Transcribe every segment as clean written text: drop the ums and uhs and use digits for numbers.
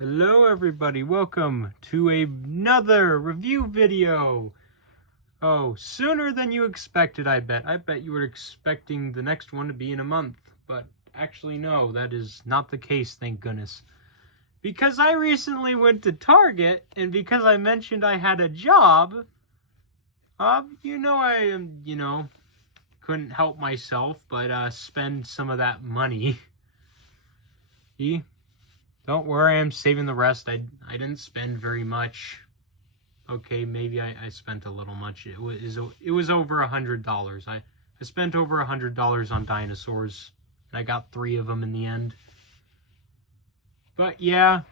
Hello everybody, welcome to another review video. Oh, sooner than you expected, I bet. I bet you were expecting the next one to be in a month. But actually no, that is not the case, thank goodness. Because I recently went to Target, and because I mentioned I had a job, couldn't help myself but spend some of that money. See? Don't worry, I'm saving the rest. I didn't spend very much. Okay, maybe I spent a little much. It was over $100. I spent over $100 on dinosaurs, and I got 3 of them in the end. But yeah,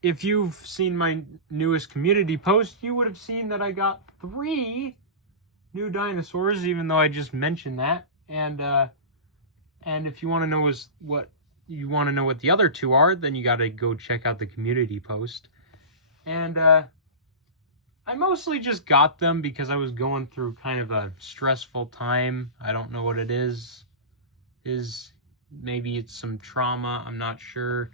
if you've seen my newest community post, you would have seen that I got 3 new dinosaurs, even though I just mentioned that. And if you want to know what the other 2 are, then you got to go check out the community post. And I mostly just got them because I was going through kind of a stressful time. I don't know what it is. Maybe it's some trauma, I'm not sure.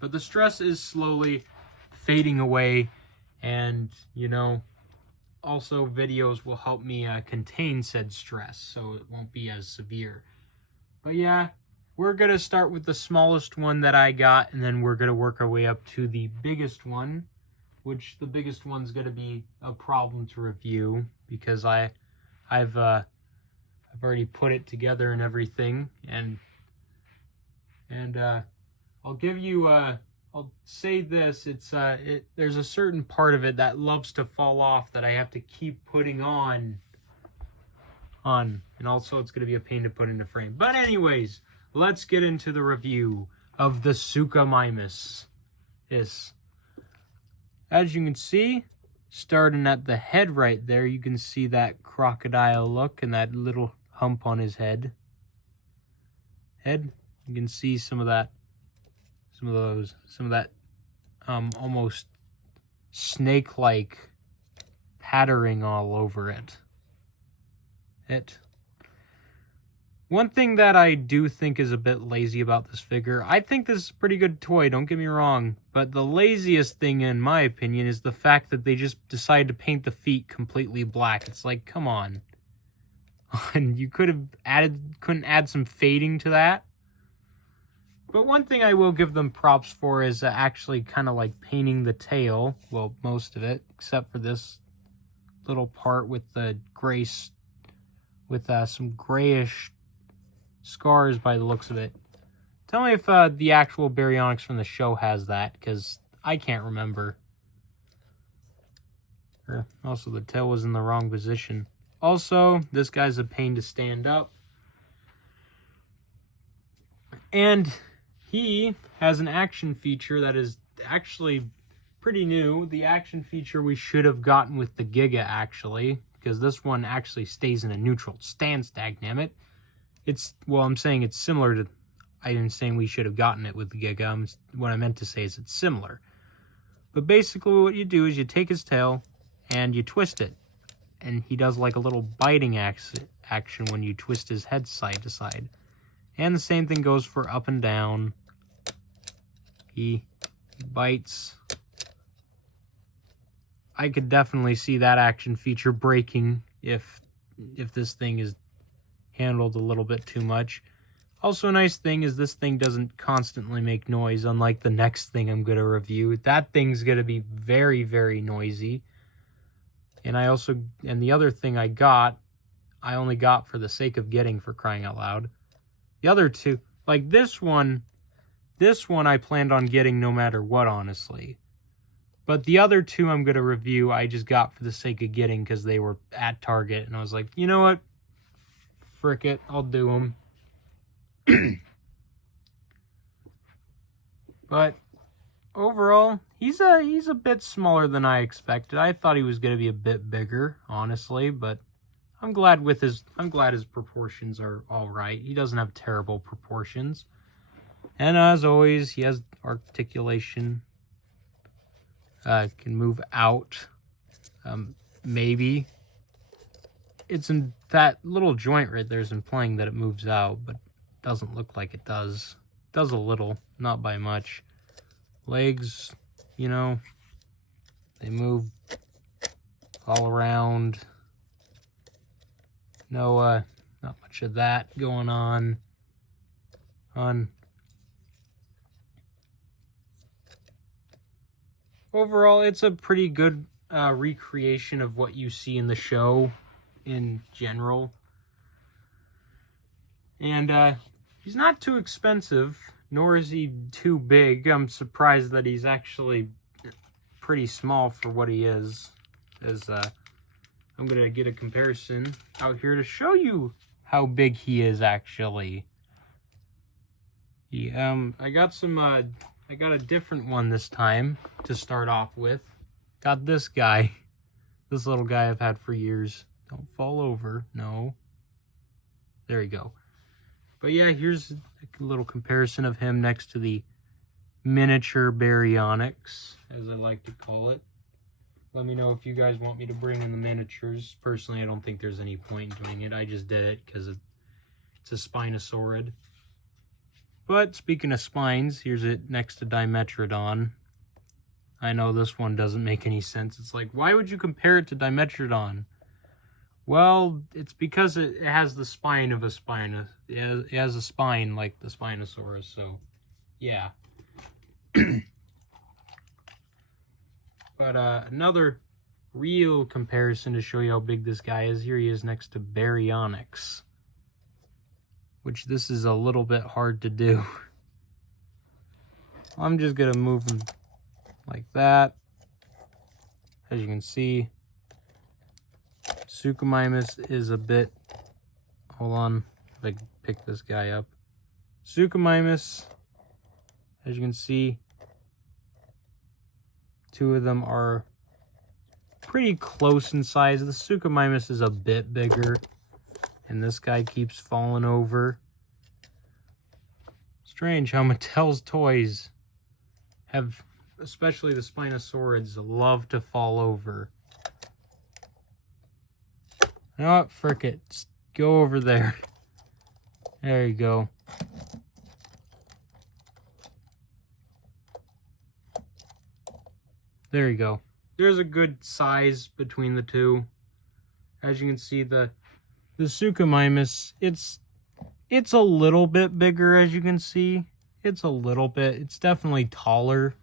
But the stress is slowly fading away, and also videos will help me contain said stress, so it won't be as severe. But yeah, we're going to start with the smallest one that I got, and then we're going to work our way up to the biggest one, which the biggest one's going to be a problem to review because I've already put it together and everything, and I'll give you I'll say this, there's a certain part of it that loves to fall off that I have to keep putting on, and also it's going to be a pain to put into frame. But anyways, let's get into the review of the suchomimus. As you can see, starting at the head right there, you can see that crocodile look and that little hump on his head. You can see some of that almost snake-like patterning all over it. One thing that I do think is a bit lazy about this figure, I think this is a pretty good toy, don't get me wrong, but the laziest thing in my opinion is the fact that they just decided to paint the feet completely black. It's like, come on. And you couldn't add some fading to that? But one thing I will give them props for is actually kind of like painting the tail, well, most of it, except for this little part with the gray, with some grayish scars by the looks of it. Tell me if the actual baryonyx from the show has that, because I can't remember. Also, the tail was in the wrong position. Also, this guy's a pain to stand up. And he has an action feature that is actually pretty new. The action feature we should have gotten with the Giga, actually, because this one actually stays in a neutral stance, dagnammit. I'm saying it's similar to, I am saying we should have gotten it with the Giga. What I meant to say is it's similar. But basically what you do is you take his tail and you twist it. And he does like a little biting action when you twist his head side to side. And the same thing goes for up and down. He bites. I could definitely see that action feature breaking if this thing is handled a little bit too much. Also, a nice thing is this thing doesn't constantly make noise, unlike the next thing I'm going to review. That thing's going to be very, very noisy. And the other thing I only got for the sake of getting, for crying out loud. The other 2, like this one I planned on getting no matter what, honestly. But the other 2 I'm going to review, I just got for the sake of getting because they were at Target. And I was like, you know what? Frick it, I'll do them. But overall, he's a bit smaller than I expected. I thought he was going to be a bit bigger, honestly. But I'm glad his proportions are all right. He doesn't have terrible proportions. And as always, he has articulation. Can move out. Maybe. It's in that little joint right there is implying that it moves out, but doesn't look like it does. Does a little, not by much. Legs, you know, they move all around. No, not much of that going on. Overall, it's a pretty good recreation of what you see in the show in general. And he's not too expensive, nor is he too big. I'm surprised that he's actually pretty small for what he is. As I'm going to get a comparison out here to show you how big he is actually. I got a different one this time to start off with. Got this guy. This little guy I've had for years. Don't fall over. No. There you go. But yeah, here's a little comparison of him next to the miniature baryonyx, as I like to call it. Let me know if you guys want me to bring in the miniatures. Personally, I don't think there's any point in doing it. I just did it because it's a Spinosaurid. But speaking of spines, here's it next to Dimetrodon. I know this one doesn't make any sense. It's like, why would you compare it to Dimetrodon? Well, it's because it has the spine of a spine. It has a spine like the Spinosaurus, so yeah. But another real comparison to show you how big this guy is, here he is next to Baryonyx, which this is a little bit hard to do. I'm just going to move him like that. As you can see, Suchomimus is a bit... Hold on, if I can pick this guy up. Suchomimus, as you can see, two of them are pretty close in size. The Suchomimus is a bit bigger, and this guy keeps falling over. Strange how Mattel's toys have, especially the Spinosaurids, love to fall over. You know what? Frick it. Just go over there. There you go. There you go. There's a good size between the two. As you can see, the Suchomimus, it's a little bit bigger, as you can see. It's a little bit. It's definitely taller.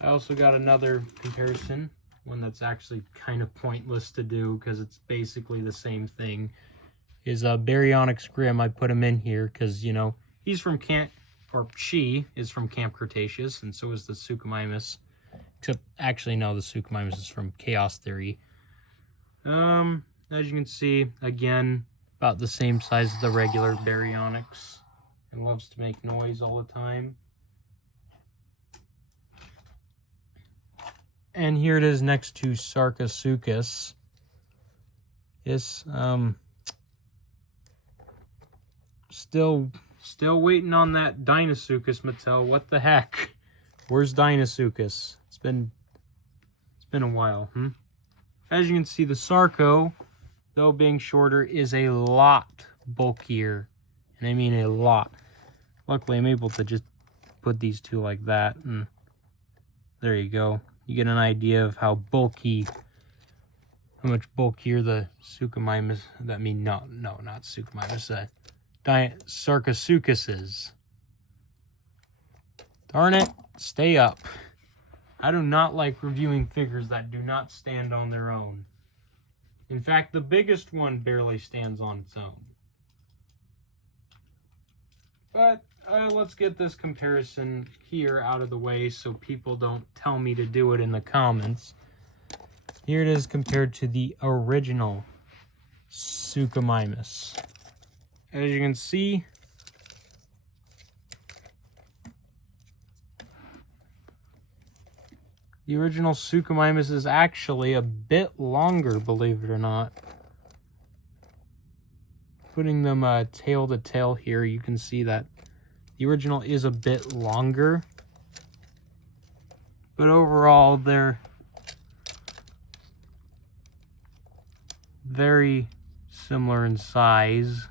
I also got another comparison, one that's actually kind of pointless to do because it's basically the same thing, is Baryonyx Grimm. I put him in here because, you know, he's from she is from Camp Cretaceous, and so is the Suchomimus. Except, actually, no, the Suchomimus is from Chaos Theory. As you can see, again, about the same size as the regular Baryonyx, and loves to make noise all the time. And here it is next to Sarcosuchus. It's still waiting on that Deinosuchus, Mattel. What the heck? Where's Deinosuchus? It's been a while, As you can see, the Sarco, though being shorter, is a lot bulkier. And I mean a lot. Luckily, I'm able to just put these two like that, and there you go. You get an idea of how bulky, how much bulkier the Suchomimus, not Suchomimus, Sarcosuchus is. Darn it, stay up. I do not like reviewing figures that do not stand on their own. In fact, the biggest one barely stands on its own. But let's get this comparison here out of the way so people don't tell me to do it in the comments. Here it is compared to the original Suchomimus. As you can see, the original Suchomimus is actually a bit longer, believe it or not. Putting them tail to tail here, you can see that the original is a bit longer. But overall, they're very similar in size.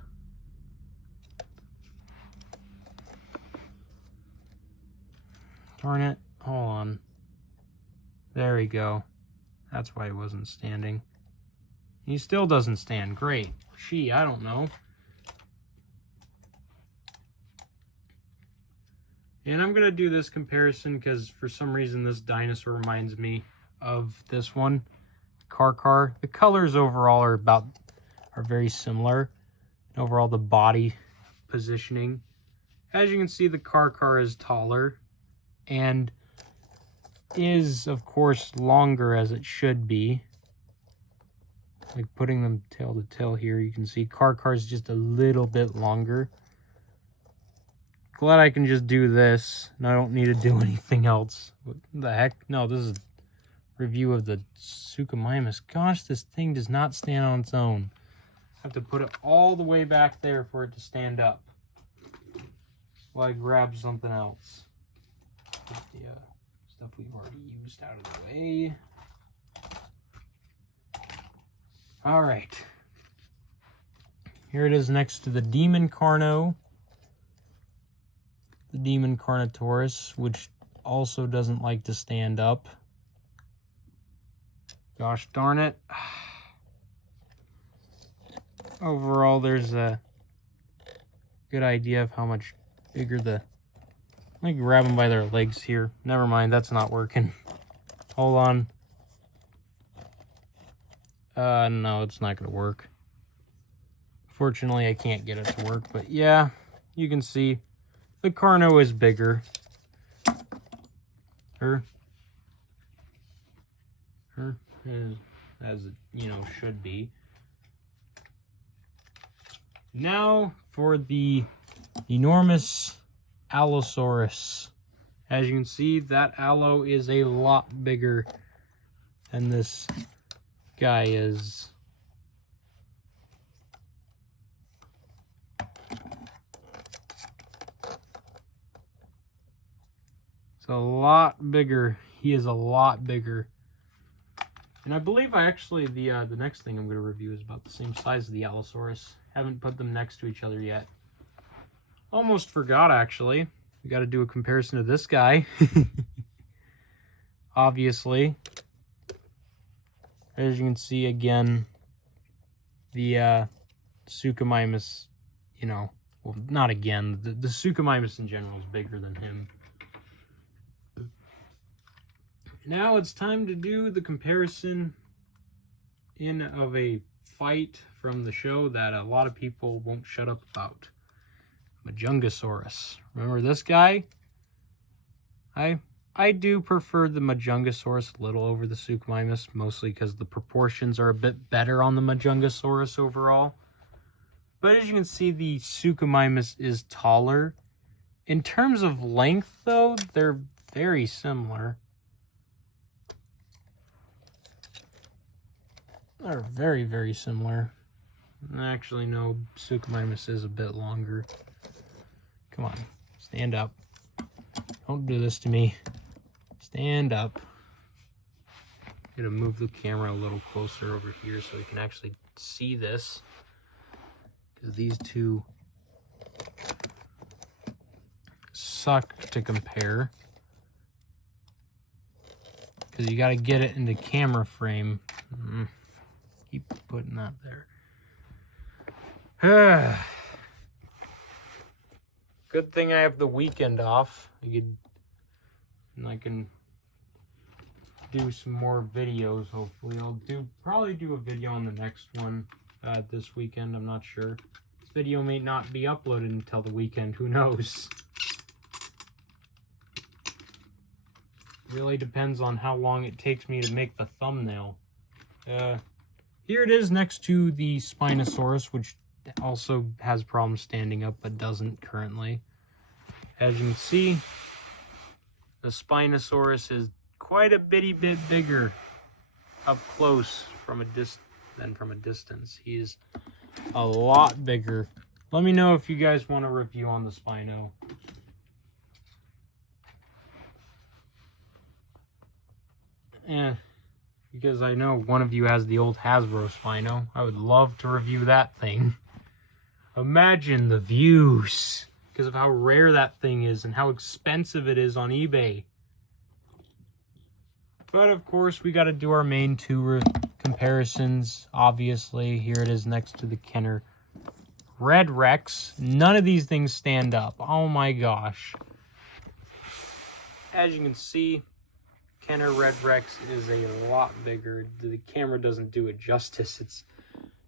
Darn it. Hold on. There we go. That's why he wasn't standing. He still doesn't stand. Great. Gee, I don't know. And I'm going to do this comparison because for some reason this dinosaur reminds me of this one. Car. The colors overall are very similar. And overall the body positioning. As you can see, the car is taller and is of course longer as it should be. Like putting them tail to tail here, you can see car is just a little bit longer. Glad I can just do this and I don't need to do anything else. What the heck? No, this is a review of the suchomimus. Gosh, this thing does not stand on its own. I have to put it all the way back there for it to stand up while I grab something else. Get the stuff we've already used out of the way. All right. Here it is next to the Demon Carno. The Demon Carnotaurus, which also doesn't like to stand up. Gosh darn it. Overall, there's a good idea of how much bigger the... Let me grab them by their legs here. Never mind, that's not working. Hold on. No, it's not going to work. Fortunately, I can't get it to work, but yeah, you can see the Carno is bigger. Her is, as it, should be. Now for the enormous Allosaurus. As you can see, that Allo is a lot bigger than this guy is. It's a lot bigger. He is a lot bigger. And I believe the next thing I'm going to review is about the same size as the Allosaurus. Haven't put them next to each other yet. Almost forgot, actually. We got to do a comparison to this guy. Obviously. As you can see, again, the suchomimus, well, not again. The suchomimus in general is bigger than him. Now it's time to do the comparison of a fight from the show that a lot of people won't shut up about. Majungasaurus. Remember this guy? I do prefer the Majungasaurus a little over the suchomimus, mostly because the proportions are a bit better on the Majungasaurus overall. But as you can see, the suchomimus is taller. In terms of length, though, they're very similar. They're very, very similar. Actually, no, suchomimus is a bit longer. Come on, stand up. Don't do this to me. Stand up. I'm gonna move the camera a little closer over here so we can actually see this. Because these two suck to compare. Because you gotta get it into camera frame. Keep putting that there. Good thing I have the weekend off. I can do some more videos, hopefully. I'll probably do a video on the next one this weekend. I'm not sure. This video may not be uploaded until the weekend. Who knows? Really depends on how long it takes me to make the thumbnail. Here it is next to the Spinosaurus, which also has problems standing up but doesn't currently. As you can see, the Spinosaurus is quite a bit bigger up close than from a distance. He's a lot bigger. Let me know if you guys want a review on the Spino. Because I know one of you has the old Hasbro Spino. I would love to review that thing. Imagine the views because of how rare that thing is and how expensive it is on eBay. But of course, we got to do our main two comparisons. Obviously, here it is next to the Kenner Red Rex. None of these things stand up. Oh my gosh. As you can see, Kenner Red Rex is a lot bigger. The camera doesn't do it justice. It's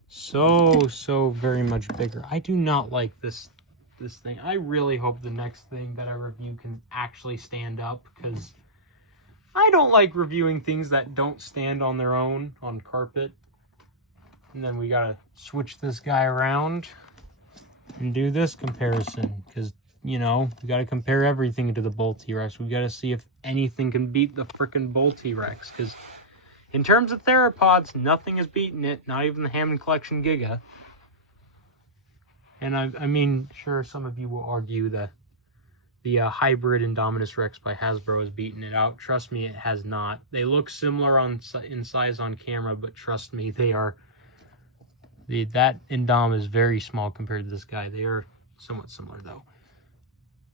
so very much bigger. I do not like this thing. I really hope the next thing that I review can actually stand up, because I don't like reviewing things that don't stand on their own on carpet. And then we gotta switch this guy around and do this comparison, because, you know, we gotta compare everything to the Bull T-Rex. We gotta see if anything can beat the frickin' Bull T-Rex, because in terms of theropods, nothing has beaten it, not even the Hammond Collection Giga. And I mean, sure, some of you will argue that the hybrid Indominus Rex by Hasbro has beaten it out. Trust me, it has not. They look similar in size on camera, but trust me, they are... that Indom is very small compared to this guy. They are somewhat similar, though.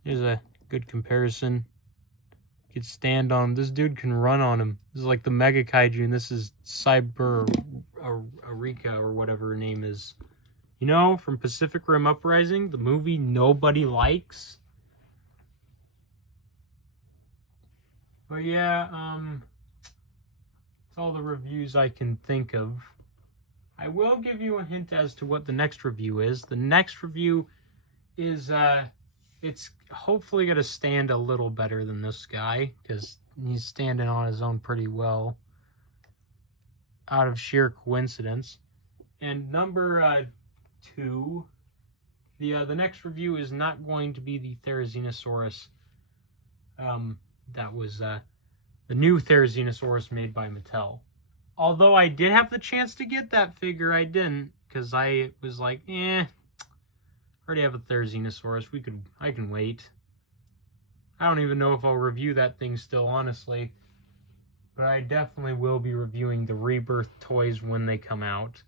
Here's a good comparison. You could stand on him. This dude can run on him. This is like the Mega Kaiju, and this is Cyber Arika, or whatever her name is. You know, from Pacific Rim Uprising, the movie nobody likes. But yeah, that's all the reviews I can think of. I will give you a hint as to what the next review is. The next review is, it's hopefully going to stand a little better than this guy, because he's standing on his own pretty well, out of sheer coincidence. And number 2, the next review is not going to be the Therizinosaurus. That was the new Therizinosaurus made by Mattel. Although I did have the chance to get that figure, I didn't, because I was like, I already have a Therizinosaurus. I can wait. I don't even know if I'll review that thing still, honestly. But I definitely will be reviewing the Rebirth toys when they come out.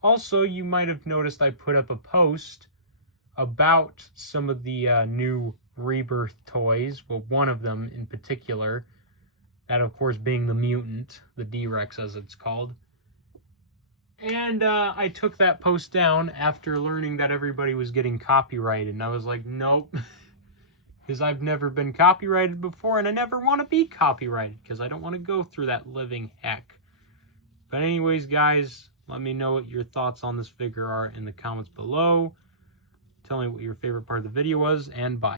Also, you might have noticed I put up a post about some of the new Rebirth toys. Well, one of them in particular. That, of course, being the mutant, the D-Rex as it's called. And I took that post down after learning that everybody was getting copyrighted. And I was like, nope. Because I've never been copyrighted before, and I never want to be copyrighted, because I don't want to go through that living heck. But anyways, guys, let me know what your thoughts on this figure are in the comments below. Tell me what your favorite part of the video was, and bye.